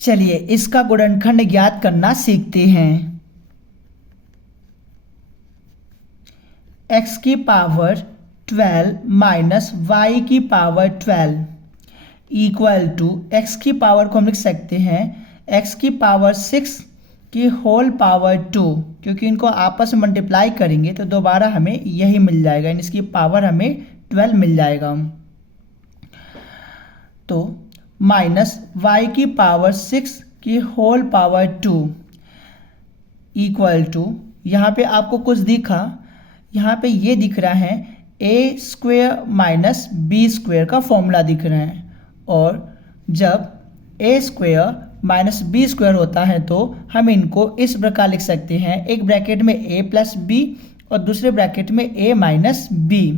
चलिए इसका गुणनखंड ज्ञात करना सीखते हैं। x की पावर 12 माइनस वाई की पावर 12 इक्वल टू x की पावर को हम लिख सकते हैं x की पावर 6 की होल पावर 2, क्योंकि इनको आपस में मल्टीप्लाई करेंगे तो दोबारा हमें यही मिल जाएगा, यानी इसकी पावर हमें 12 मिल जाएगा। तो माइनस वाई की पावर 6 की होल पावर 2 इक्वल टू, यहाँ पे आपको कुछ दिखा, यहाँ पे ये दिख रहा है ए स्क्वेयर माइनस बी स्क्वेयर का फॉर्मूला दिख रहा है। और जब ए स्क्वेयर माइनस बी स्क्वेयर होता है तो हम इनको इस प्रकार लिख सकते हैं, एक ब्रैकेट में ए प्लस बी और दूसरे ब्रैकेट में ए माइनस बी।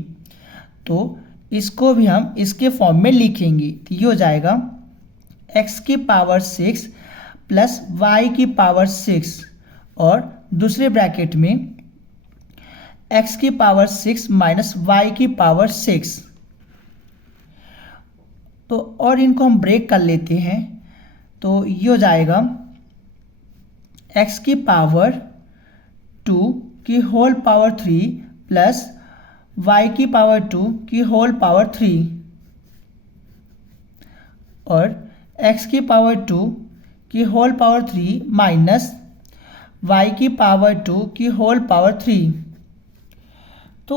तो इसको भी हम इसके फॉर्म में लिखेंगे तो ये हो जाएगा x की पावर 6 प्लस y की पावर 6 और दूसरे ब्रैकेट में x की पावर 6 माइनस y की पावर 6। तो और इनको हम ब्रेक कर लेते हैं तो ये हो जाएगा x की पावर 2 की होल पावर 3 प्लस y की पावर 2 की होल पावर 3 और x की पावर 2 की होल पावर 3 माइनस y की पावर 2 की होल पावर 3। तो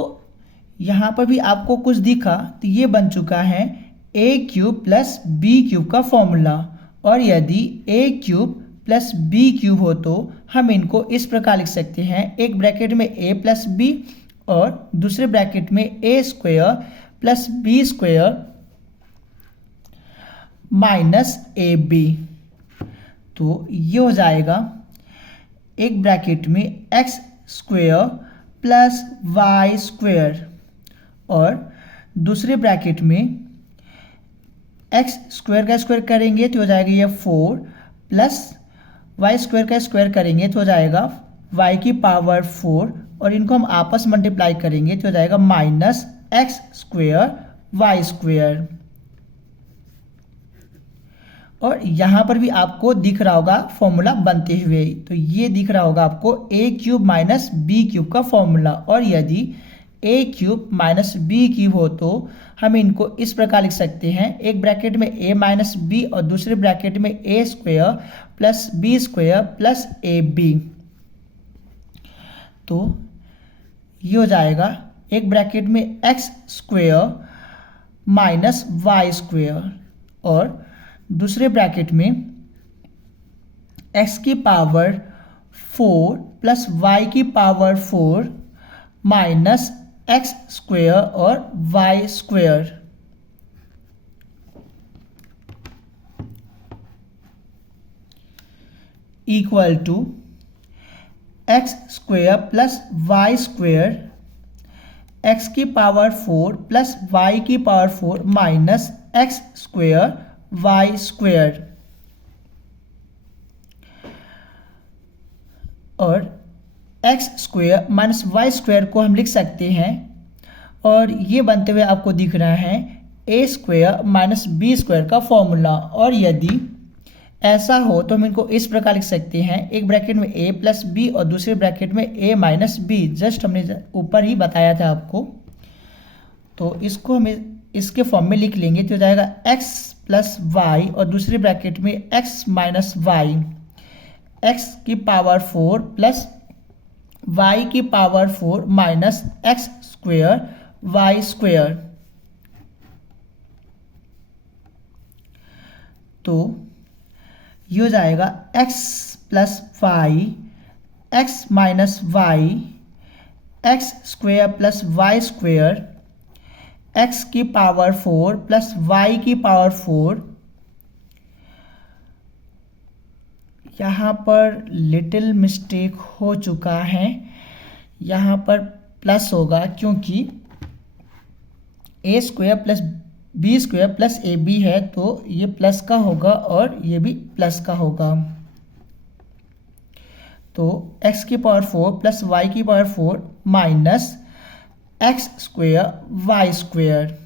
यहाँ पर भी आपको कुछ दिखा तो ये बन चुका है a cube plus B cube का फॉर्मूला। और यदि a cube plus B cube हो तो हम इनको इस प्रकार लिख सकते हैं, एक ब्रैकेट में a प्लस बी और दूसरे ब्रैकेट में A square plus B square minus A B. तो ये हो जाएगा एक ब्रैकेट में X square plus Y square और दूसरे ब्रैकेट में एक्स स्क्वायर का स्क्वायर करेंगे तो हो जाएगा ये 4 प्लस वाई स्क्वायर का स्क्वायर करेंगे तो हो जाएगा वाई की पावर 4 और इनको हम आपस में मल्टीप्लाई करेंगे तो हो जाएगा minus X square Y square. और यहाँ पर भी आपको दिख रहा होगा फॉर्मूला बनते हुए, तो ये दिख रहा होगा आपको a cube minus B cube का फॉर्मूला। और यदि a cube minus B cube हो तो हम इनको इस प्रकार लिख सकते हैं, एक ब्रैकेट में a माइनस बी और दूसरे ब्रैकेट में a square plus B square plus A B. तो ये हो जाएगा एक ब्रैकेट में X square minus Y square और दूसरे ब्रैकेट में x की पावर 4 प्लस वाई की पावर 4 माइनस एक्स स्क्वेयर और Y square. Equal to X square plus Y square X की पावर 4 प्लस वाई की power 4 minus X square Y square. और X square minus Y square को हम लिख सकते हैं, और ये बनते हुए आपको दिख रहा है ए स्क्वेयर माइनस बी स्क्वेयर का फॉर्मूला। और यदि ऐसा हो तो हम इनको इस प्रकार लिख सकते हैं, एक ब्रैकेट में a प्लस बी और दूसरे ब्रैकेट में a माइनस बी, जस्ट हमने ऊपर ही बताया था आपको। तो इसको हम इसके फॉर्म में लिख लेंगे तो हो जाएगा x प्लस वाई और दूसरे ब्रैकेट में x माइनस वाई, x की पावर 4 प्लस y की power 4 minus X square Y square. तो ये हो जाएगा x plus Y X minus Y X square plus Y square x की पावर 4 प्लस y की पावर 4। यहाँ पर लिटिल मिस्टेक हो चुका है, यहाँ पर प्लस होगा क्योंकि a square plus B square plus A B है, तो ये प्लस का होगा और ये भी प्लस का होगा। तो x की पावर 4 प्लस वाई की power 4 minus X square Y square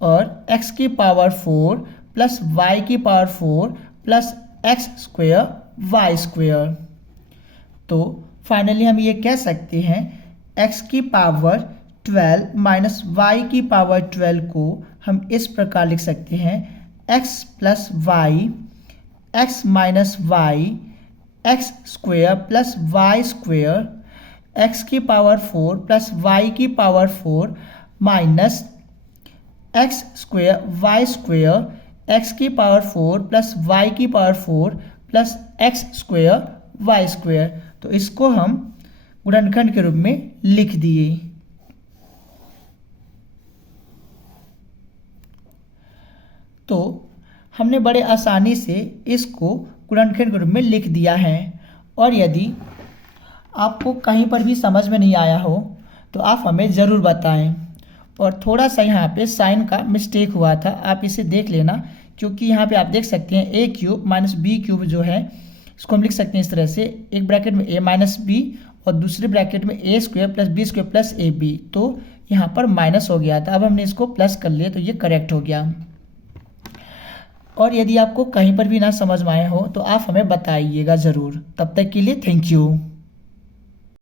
और x की पावर 4 प्लस वाई की power 4 plus X square Y square. तो फाइनली हम ये कह सकते हैं x की पावर 12 माइनस वाई की पावर 12 को हम इस प्रकार लिख सकते हैं x plus Y X minus Y X square plus Y square X की पावर 4 प्लस वाई की power 4 minus X square Y square X की पावर 4 प्लस वाई की power 4 plus X square Y square. तो इसको हम गुणनखंड के रूप में लिख दिए। तो हमने बड़े आसानी से इसको गुणनखंड के रूप में लिख दिया है। और यदि आपको कहीं पर भी समझ में नहीं आया हो तो आप हमें ज़रूर बताएं। और थोड़ा सा यहाँ पे साइन का मिस्टेक हुआ था, आप इसे देख लेना, क्योंकि यहाँ पे आप देख सकते हैं a cube minus B cube जो है इसको हम लिख सकते हैं इस तरह से, एक ब्रैकेट में a माइनस बी और दूसरे ब्रैकेट में a square plus B square plus A B. तो यहाँ पर माइनस हो गया था, अब हमने इसको प्लस कर लिया तो ये करेक्ट हो गया। और यदि आपको कहीं पर भी ना समझ में आया हो तो आप हमें बताइएगा ज़रूर। तब तक के लिए थैंक यू।